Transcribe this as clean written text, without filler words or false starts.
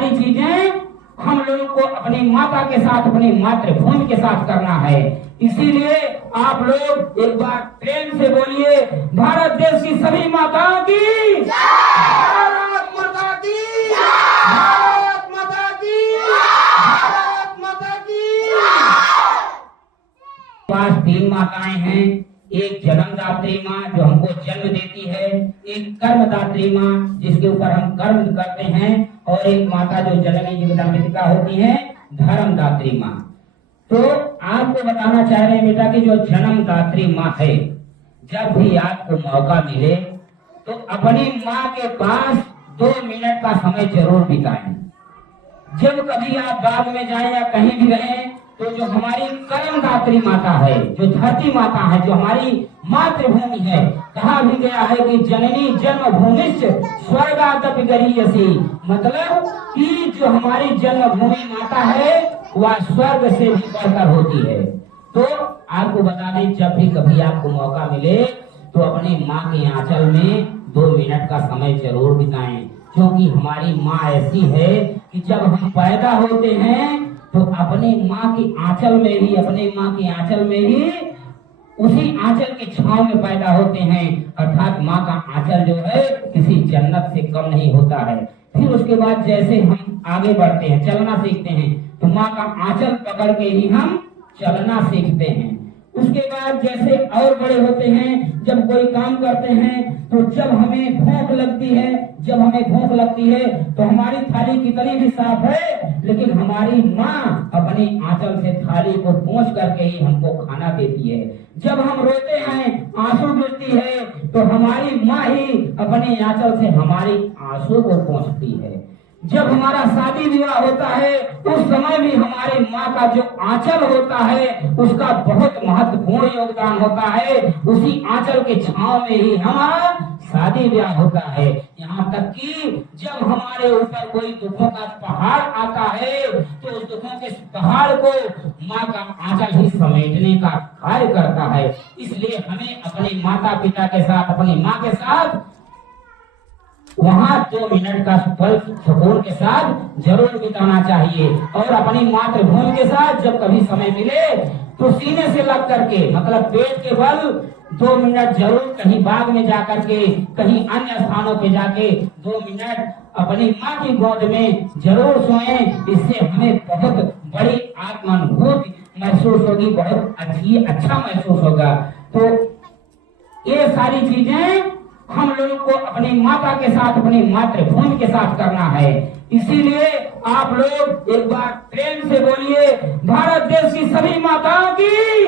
सारी चीजें हम लोगों को अपनी माता के साथ, अपनी मातृभूमि के साथ करना है। इसीलिए आप लोग एक बार प्रेम से बोलिए, भारत देश की सभी माताओं की, भारत माता की, भारत माता की, भारत माता की। पास 3 माताएं हैं, एक जन्मदात्री माँ जो हमको जन्म देती है, एक कर्मदात्री माँ जिसके ऊपर हम कर्म करते हैं, और एक माता जो जननी जीविका होती है, धर्मदात्री माँ। तो आपको बताना चाह रहे हैं बेटा कि जो जन्मदात्री माँ है, जब भी आपको मौका मिले तो अपनी माँ के पास 2 मिनट का समय जरूर बिताएं। जब कभी आप बाग में जाएं या कहीं भी रहें, तो जो हमारी कर्मदात्री माता है, जो धरती माता है, जो हमारी मातृभूमि है, कहा भी गया है कि जननी जन्मभूमिश्च स्वर्गादपि गरीयसी, मतलब कि जो हमारी जन्मभूमि माता है वह स्वर्ग से भी बढ़कर होती है। तो आपको बता दें, जब भी कभी आपको मौका मिले तो अपनी माँ के आंचल में 2 मिनट का समय जरूर बिताएं, क्योंकि हमारी माँ ऐसी है कि जब हम पैदा होते हैं तो अपनी माँ की आंचल में ही, अपनी माँ की आंचल में ही, उसी आंचल की छांव में पैदा होते हैं। अर्थात माँ का आंचल जो है किसी जन्नत से कम नहीं होता है। फिर उसके बाद जैसे हम आगे बढ़ते हैं, चलना सीखते हैं, तो माँ का आंचल पकड़ के ही हम चलना सीखते हैं। उसके बाद जैसे और बड़े होते हैं, जब कोई काम करते हैं, तो जब हमें भूख लगती है, जब हमें भूख लगती है तो हमारी थाली कितनी भी साफ है, लेकिन हमारी माँ अपनी आंचल से थाली को पोंछ करके ही हमको खाना देती है। जब हम रोते हैं, आंसू गिरती है, तो हमारी माँ ही अपने आंचल से हमारी आंसू को पोंछती है। जब हमारा शादी विवाह होता है, उस समय भी हमारी माँ का जो आंचल होता है उसका बहुत महत्वपूर्ण योगदान होता है। उसी आंचल के छांव में ही हमारा शादी विवाह होता है। यहाँ तक कि जब हमारे ऊपर कोई दुखों का पहाड़ आता है, तो उस दुखों के पहाड़ को माँ का आंचल ही समेटने का कार्य करता है। इसलिए हमें अपने माता पिता के साथ, अपनी माँ के साथ वहाँ 2 मिनट का पल सुकून के साथ जरूर बिताना चाहिए। और अपनी मातृभूमि के साथ जब कभी समय मिले तो सीने से लग करके, मतलब पेट के बल 2 मिनट जरूर कहीं बाग में जाकर के, कहीं अन्य स्थानों पे जाके 2 मिनट अपनी माँ की गोद में जरूर सोएं। इससे हमें बहुत बड़ी आत्मानुभूति महसूस होगी, बहुत अच्छा महसूस होगा। तो ये सारी चीजें हम लोगों को अपनी माता के साथ, अपनी मातृभूमि के साथ करना है। इसीलिए आप लोग एक बार प्रेम से बोलिए, भारत देश की सभी माताओं की,